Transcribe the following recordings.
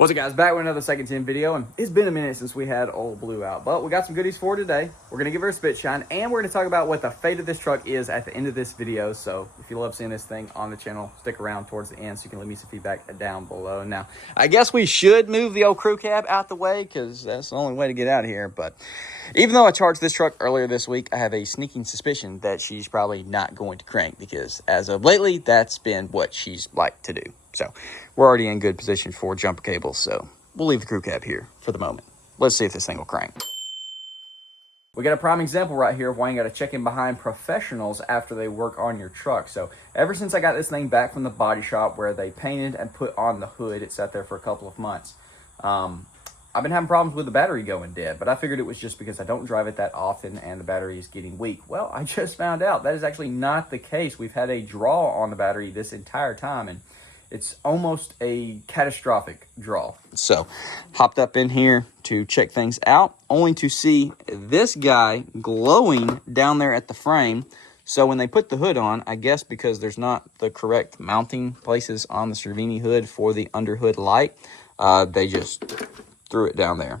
What's up, guys? Back with another Second 10 video, and it's been a minute since we had old Blue out, but we got some goodies for today. We're going to give her a spit shine, and we're going to talk about what the fate of this truck is at the end of this video. So if you love seeing this thing on the channel, stick around towards the end so you can leave me some feedback down below. Now, I guess we should move the old crew cab out the way because that's the only way to get out of here. But even though I charged this truck earlier this week, I have a sneaking suspicion that she's probably not going to crank because as of lately, that's been what she's liked to do. So we're already in good position for jumper cables, so we'll leave the crew cab here for the moment. Let's see if this thing will crank. We got a prime example right here of why you got to check in behind professionals after they work on your truck. So ever since I got this thing back from the body shop where they painted and put on the hood, it sat there for a couple of months. I've been having problems with the battery going dead, but I figured it was just because I don't drive it that often and the battery is getting weak. Well, I just found out that is actually not the case. We've had a draw on the battery this entire time, and it's almost a catastrophic draw. So, hopped up in here to check things out, only to see this guy glowing down there at the frame. So when they put the hood on, I guess because there's not the correct mounting places on the Cervini hood for the underhood light, they just threw it down there.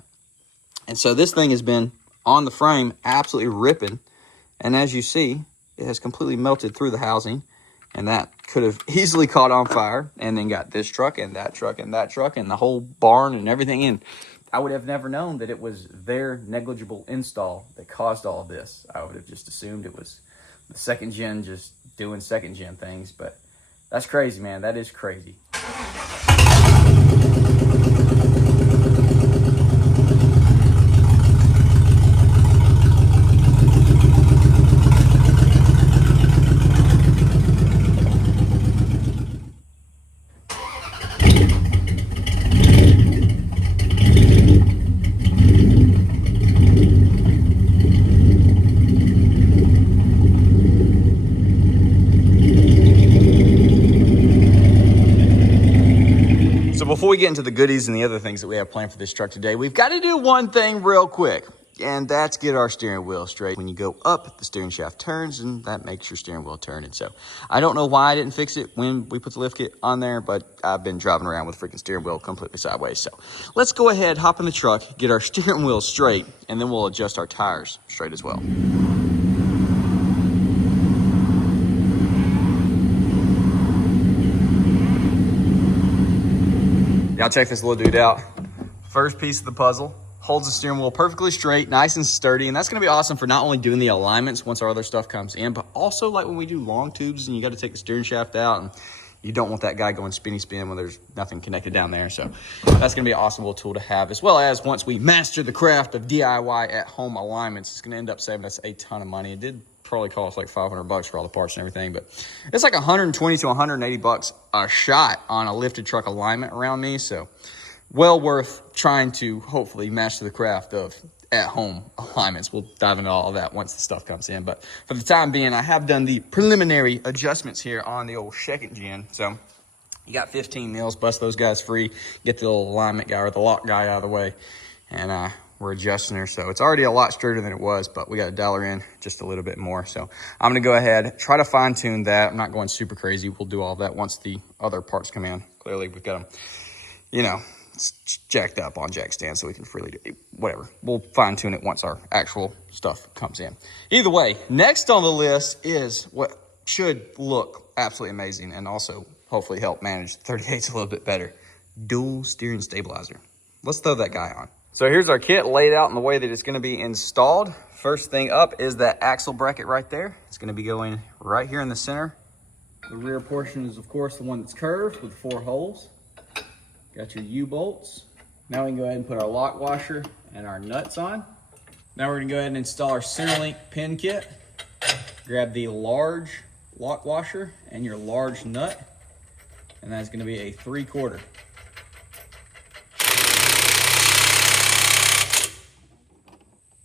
And so this thing has been on the frame, absolutely ripping. And as you see, it has completely melted through the housing. And that could have easily caught on fire and then got this truck and that truck and that truck and the whole barn and everything. And I would have never known that it was their negligible install that caused all of this. I would have just assumed it was the second gen just doing second gen things. But that's crazy, man. That is crazy. Before we get into the goodies and the other things that we have planned for this truck today, we've got to do one thing real quick, and that's get our steering wheel straight. When you go up, the steering shaft turns, and that makes your steering wheel turn. And so I don't know why I didn't fix it when we put the lift kit on there, but I've been driving around with freaking steering wheel completely sideways. So let's go ahead, hop in the truck, get our steering wheel straight, and then we'll adjust our tires straight as well. Now check this little dude out. First piece of the puzzle, holds the steering wheel perfectly straight, nice and sturdy, and that's gonna be awesome for not only doing the alignments once our other stuff comes in, but also like when we do long tubes and you gotta take the steering shaft out and you don't want that guy going spinny spin when there's nothing connected down there. So that's gonna be an awesome little tool to have, as well as once we master the craft of DIY at home alignments, it's gonna end up saving us a ton of money. It did probably cost like $500 for all the parts and everything, but it's like 120 to 180 bucks a shot on a lifted truck alignment around me. So well worth trying to hopefully master the craft of at-home alignments. We'll dive into all of that once the stuff comes in, but for the time being, I have done the preliminary adjustments here on the old second gen. So you got 15 mils, bust those guys free, get the little alignment guy or the lock guy out of the way, and we're adjusting her. So it's already a lot straighter than it was, but we got to dial her in just a little bit more. So I'm going to go ahead, try to fine tune that. I'm not going super crazy. We'll do all that once the other parts come in. Clearly we've got them, you know, jacked up on jack stands so we can freely do it. Whatever. We'll fine tune it once our actual stuff comes in. Either way, next on the list is what should look absolutely amazing and also hopefully help manage the 38s a little bit better. Dual steering stabilizer. Let's throw that guy on. So here's our kit laid out in the way that it's going to be installed. First thing up is that axle bracket right there. It's going to be going right here in the center. The rear portion is, of course, the one that's curved with 4 holes. Got your U-bolts. Now we can go ahead and put our lock washer and our nuts on. Now we're going to go ahead and install our center link pin kit. Grab the large lock washer and your large nut, and that's going to be a 3/4.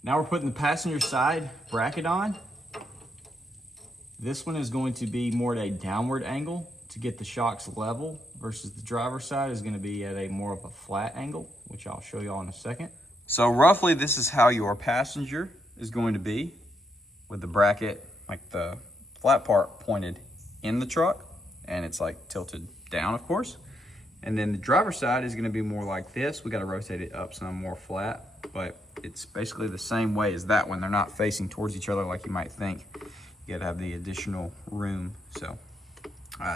Now we're putting the passenger side bracket on. This one is going to be more at a downward angle to get the shocks level versus the driver's side is going to be at a more of a flat angle, which I'll show you all in a second. So roughly this is how your passenger is going to be with the bracket, like the flat part pointed in the truck, and it's like tilted down, of course. And then the driver's side is gonna be more like this. We gotta rotate it up some more flat, but it's basically the same way as that one. They're not facing towards each other like you might think. You gotta have the additional room. So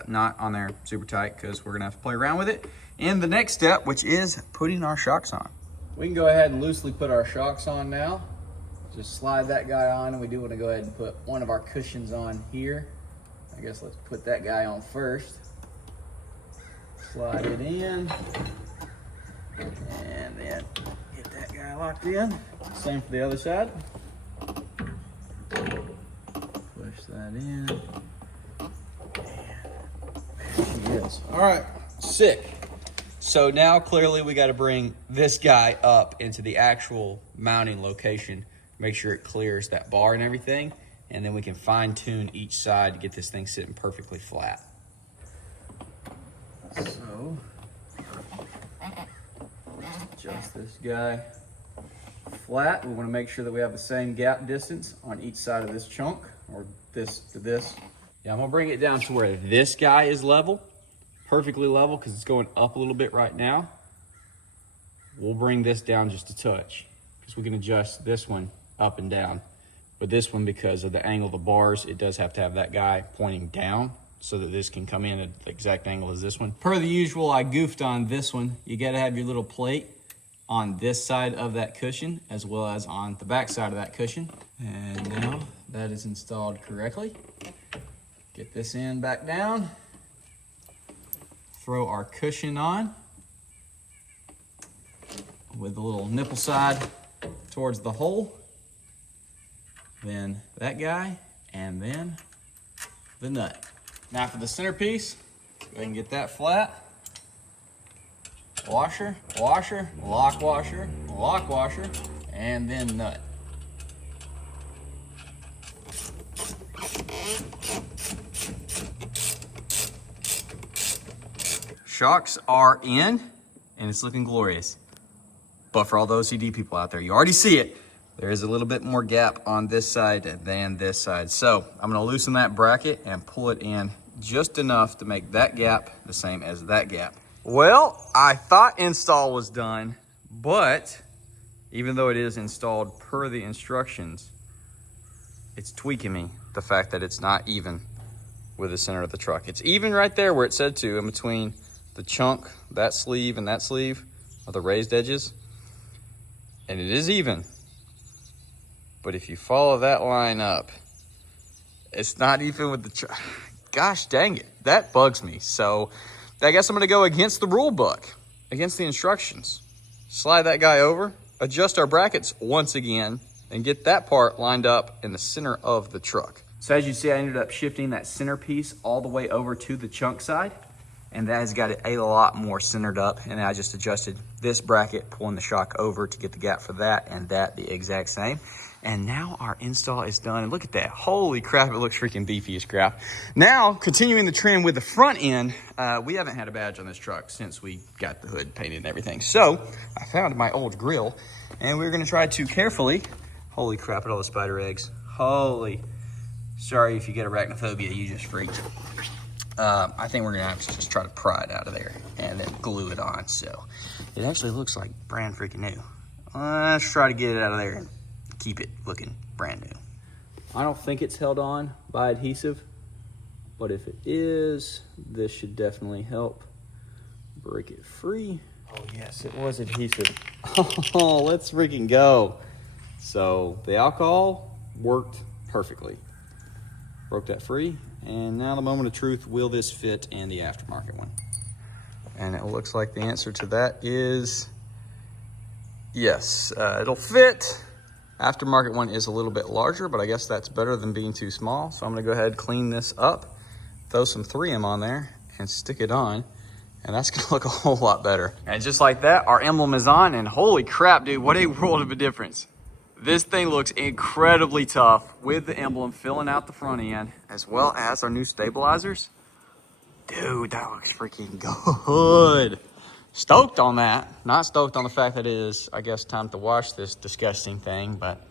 not on there super tight because we're gonna have to play around with it. And the next step, which is putting our shocks on. We can go ahead and loosely put our shocks on now. Just slide that guy on, and we do want to go ahead and put one of our cushions on here. I guess let's put that guy on first. Slide it in, and then get that guy locked in. Same for the other side. Push that in. And there she is. All right, sick. So now clearly we got to bring this guy up into the actual mounting location. Make sure it clears that bar and everything, and then we can fine tune each side to get this thing sitting perfectly flat. So, adjust this guy flat. We want to make sure that we have the same gap distance on each side of this chunk, or this to this. Yeah, I'm gonna bring it down to where this guy is level, perfectly level, because it's going up a little bit right now. We'll bring this down just a touch, because we can adjust this one up and down. But this one, because of the angle of the bars, it does have to have that guy pointing down so that this can come in at the exact angle as this one. Per the usual, I goofed on this one. You gotta have your little plate on this side of that cushion as well as on the back side of that cushion. And now that is installed correctly. Get this in back down. Throw our cushion on with the little nipple side towards the hole. Then that guy, and then the nut. Now for the centerpiece, go ahead and get that flat. Washer, washer, lock washer, and then nut. Shocks are in, and it's looking glorious. But for all the OCD people out there, you already see it. There is a little bit more gap on this side than this side. So I'm gonna loosen that bracket and pull it in just enough to make that gap the same as that gap. Well, I thought install was done, but even though it is installed per the instructions, it's tweaking me, the fact that it's not even with the center of the truck. It's even right there where it said to, in between the chunk, that sleeve and that sleeve of the raised edges, and it is even. But if you follow that line up, it's not even with the truck. Gosh dang it, that bugs me. So I guess I'm gonna go against the rule book, against the instructions. Slide that guy over, adjust our brackets once again, and get that part lined up in the center of the truck. So as you see, I ended up shifting that center piece all the way over to the chunk side, and that has got it a lot more centered up. And I just adjusted this bracket, pulling the shock over to get the gap for that, and that the exact same. And now our install is done. And look at that. Holy crap, it looks freaking beefy as crap. Now, continuing the trend with the front end, we haven't had a badge on this truck since we got the hood painted and everything. So I found my old grill, and we're gonna try to carefully, holy crap at all the spider eggs. Holy, sorry if you get arachnophobia, you just freaked. I think we're gonna have to just try to pry it out of there and then glue it on. So it actually looks like brand freaking new. Let's try to get it out of there and keep it looking brand new. I don't think it's held on by adhesive, but if it is, this should definitely help break it free. Oh yes, it was adhesive. Oh, let's freaking go. So the alcohol worked perfectly. Broke that free, and now the moment of truth, will this fit in the aftermarket one? And it looks like the answer to that is yes, it'll fit. Aftermarket one is a little bit larger, but I guess that's better than being too small. So I'm gonna go ahead, clean this up, throw some 3M on there and stick it on. And that's gonna look a whole lot better. And just like that, our emblem is on, and holy crap, dude, what a world of a difference. This thing looks incredibly tough with the emblem filling out the front end, as well as our new stabilizers. Dude, that looks freaking good. Stoked on that. Not stoked on the fact that it is, I guess, time to wash this disgusting thing, but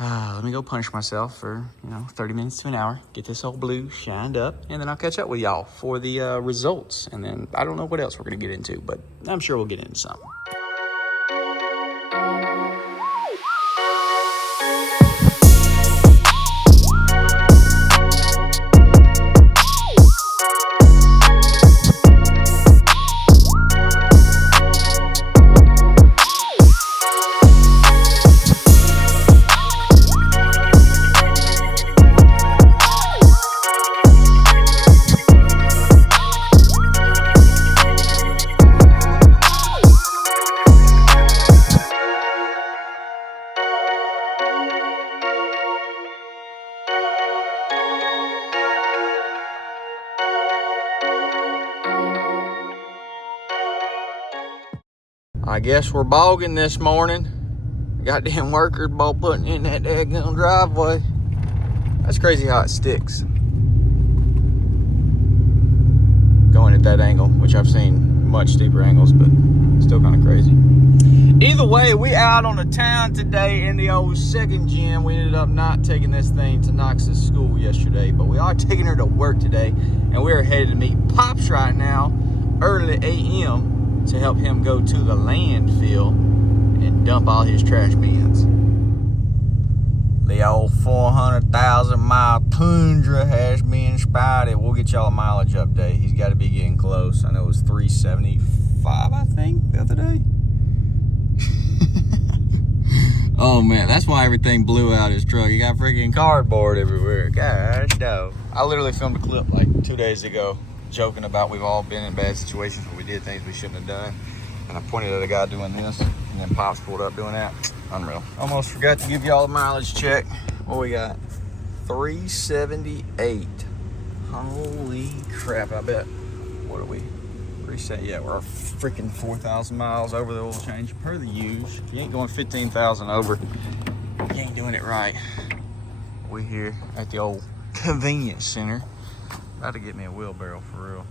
Let me go punish myself for, 30 minutes to an hour. Get this old blue shined up. And then I'll catch up with y'all for the results. And then I don't know what else we're going to get into, but I'm sure we'll get into something. I guess we're bogging this morning. Goddamn workers ball putting in that daggone driveway. That's crazy how it sticks. Going at that angle, which I've seen much steeper angles, but still kind of crazy. Either way, we out on the town today in the old second gym. We ended up not taking this thing to Knox's school yesterday, but we are taking her to work today, and we are headed to meet Pops right now, early AM, to help him go to the landfill and dump all his trash bins. The old 400,000 mile Tundra has been spotted. We'll get y'all a mileage update. He's got to be getting close. I know it was 375, I think, the other day. Oh man, that's why everything blew out his truck. He got freaking cardboard everywhere. Gosh, no. I literally filmed a clip like 2 days ago, joking about we've all been in bad situations where we did things we shouldn't have done. And I pointed at a guy doing this, and then Pops pulled up doing that. Unreal. Almost forgot to give y'all a mileage check. What we got? 378. Holy crap, I bet. What are we? Reset. Yeah, we're freaking 4,000 miles over the oil change per the use. If you ain't going 15,000 over, you ain't doing it right. We here at the old convenience center. About to get me a wheelbarrow for real.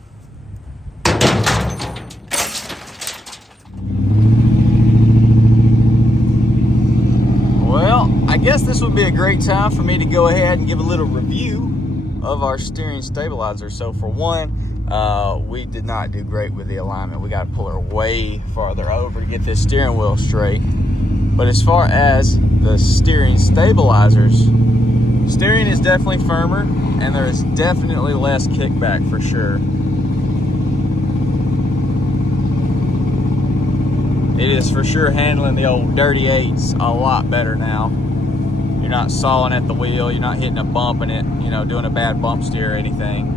Well, I guess this would be a great time for me to go ahead and give a little review of our steering stabilizer. So for one, we did not do great with the alignment. We got to pull her way farther over to get this steering wheel straight. But as far as the steering stabilizers, steering is definitely firmer, and there is definitely less kickback for sure. It is for sure handling the old dirty eights a lot better now. You're not sawing at the wheel, you're not hitting a bump in it, doing a bad bump steer or anything.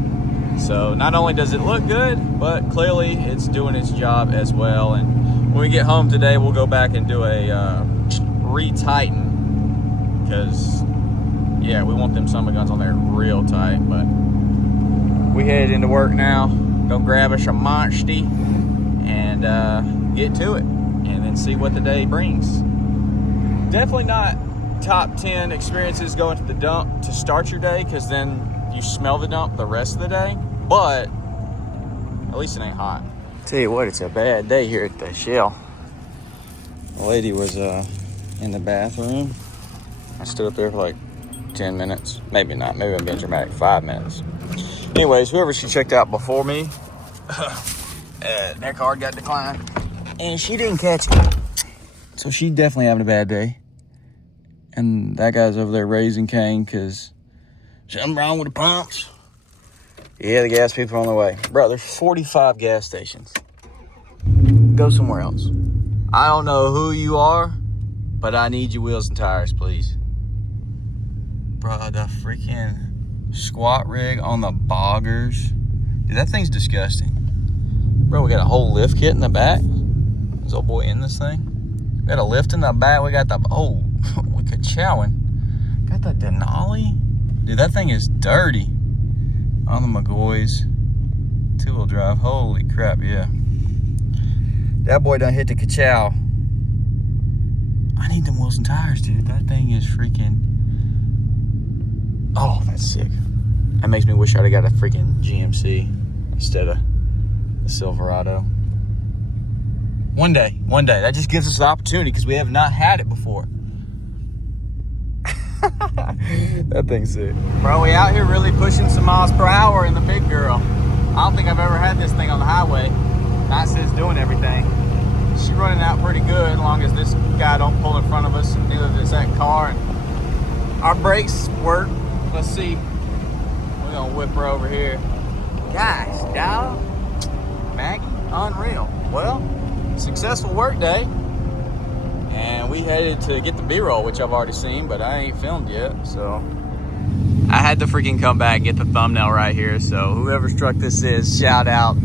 So not only does it look good, but clearly it's doing its job as well. And when we get home today, we'll go back and do a re-tighten, because yeah, we want them summer guns on there real tight. But we headed into work now. Go grab us a monster and get to it, and then see what the day brings. Definitely not top 10 experiences going to the dump to start your day, because then you smell the dump the rest of the day, but at least it ain't hot. Tell you what, it's a bad day here at the Shell. The lady was in the bathroom. I stood up there for like 10 minutes. Maybe not. Maybe I'm being dramatic. 5 minutes. Anyways, whoever she checked out before me, their card got declined, and she didn't catch it. So she definitely having a bad day. And that guy's over there raising Cain because something wrong with the pumps. Yeah, the gas people are on their way. Bro, there's 45 gas stations. Go somewhere else. I don't know who you are, but I need your wheels and tires, please. Bro, the freaking squat rig on the boggers. Dude, that thing's disgusting. Bro, we got a whole lift kit in the back. This old boy in this thing. We got a lift in the back. We got the, we could chowing. Got the Denali. Dude, that thing is dirty. On the McGoys. 2-wheel drive. Holy crap, yeah. That boy done hit the ka-chow. I need them wheels and tires, dude. That thing is freaking... Oh, that's sick. That makes me wish I'd have got a freaking GMC instead of the Silverado. One day. That just gives us the opportunity, because we have not had it before. That thing's sick. Bro, we out here really pushing some miles per hour in the big girl. I don't think I've ever had this thing on the highway. Not since doing everything. She's running out pretty good, as long as this guy don't pull in front of us, and neither does that car. And our brakes work. Let's see. We're gonna whip her over here. Gosh, dog. Maggie, unreal. Well, successful work day. And we headed to get the B-roll, which I've already seen, but I ain't filmed yet, so. I had to freaking come back and get the thumbnail right here, so whoever's truck this is, shout out.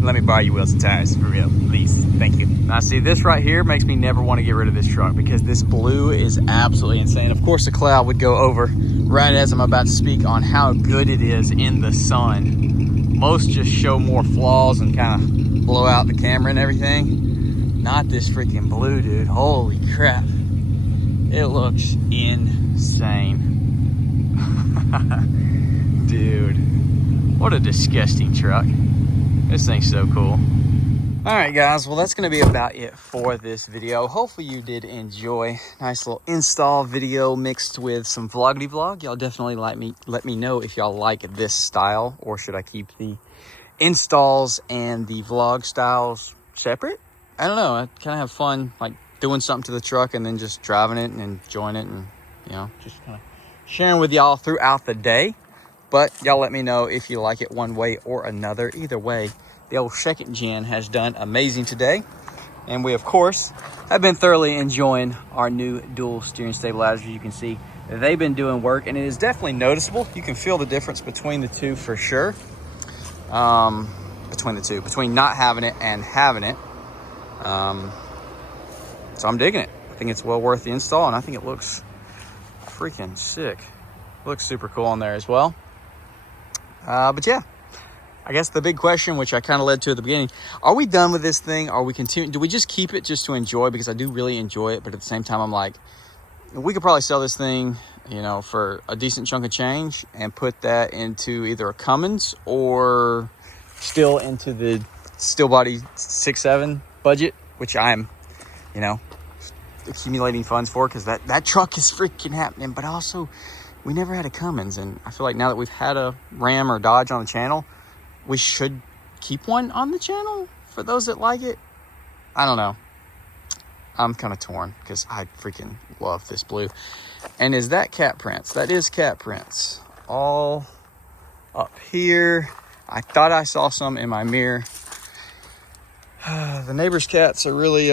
Let me borrow your wheels and tires, for real, please, thank you. Now see, this right here makes me never want to get rid of this truck because this blue is absolutely insane. Of course, the cloud would go over right as I'm about to speak on how good it is in the sun. Most just show more flaws and kind of blow out the camera and everything. Not this freaking blue, dude. Holy crap. It looks insane. Dude, what a disgusting truck. This thing's so cool. All right, guys. Well, that's going to be about it for this video. Hopefully you did enjoy. Nice little install video mixed with some vloggity vlog. Y'all definitely let me know if y'all like this style, or should I keep the installs and the vlog styles separate? I don't know. I kind of have fun, like doing something to the truck and then just driving it and enjoying it, and just kind of sharing with y'all throughout the day. But y'all let me know if you like it one way or another. Either way, the old second gen has done amazing today, and we of course have been thoroughly enjoying our new dual steering stabilizers. You can see they've been doing work, and it is definitely noticeable. You can feel the difference between the two for sure. Between not having it and having it. So I'm digging it. I think it's well worth the install, and I think it looks freaking sick. Looks super cool on there as well. But yeah, I guess the big question, which I kind of led to at the beginning, are we done with this thing? Are we continuing? Do we just keep it just to enjoy? Because I do really enjoy it, but at the same time, I'm like, we could probably sell this thing, for a decent chunk of change and put that into either a Cummins or still into the steel body 6.7 budget, which I'm, accumulating funds for, because that truck is freaking happening. But also, we never had a Cummins, and I feel like now that we've had a Ram or Dodge on the channel, we should keep one on the channel for those that like it. I don't know. I'm kind of torn because I freaking love this blue. And is that cat prints? That is cat prints. All up here. I thought I saw some in my mirror. The neighbor's cats are really,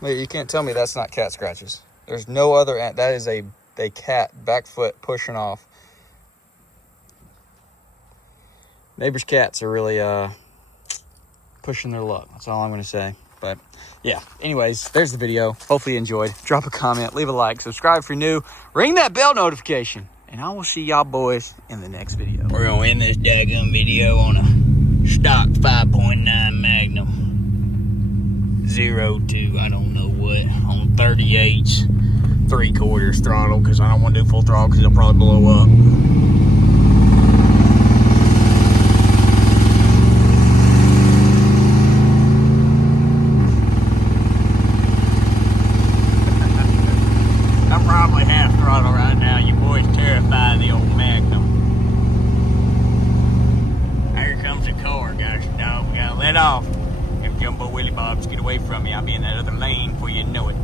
wait, you can't tell me that's not cat scratches. There's no other, that is a cat back foot pushing off. Neighbor's cats are really, pushing their luck. That's all I'm going to say. But yeah, anyways, there's the video. Hopefully you enjoyed. Drop a comment, leave a like, subscribe if you're new, ring that bell notification, and I will see y'all boys in the next video. We're going to end this daggum video on a stock 5.9 Magnum 02, I don't know what, on 38s, 3/4 throttle, because I don't want to do full throttle because it'll probably blow up. Probably half throttle right now. You boys terrify the old Magnum. Here comes a car, gosh dog. We gotta let off. If Jumbo Willy Bobs get away from me, I'll be in that other lane before you know it.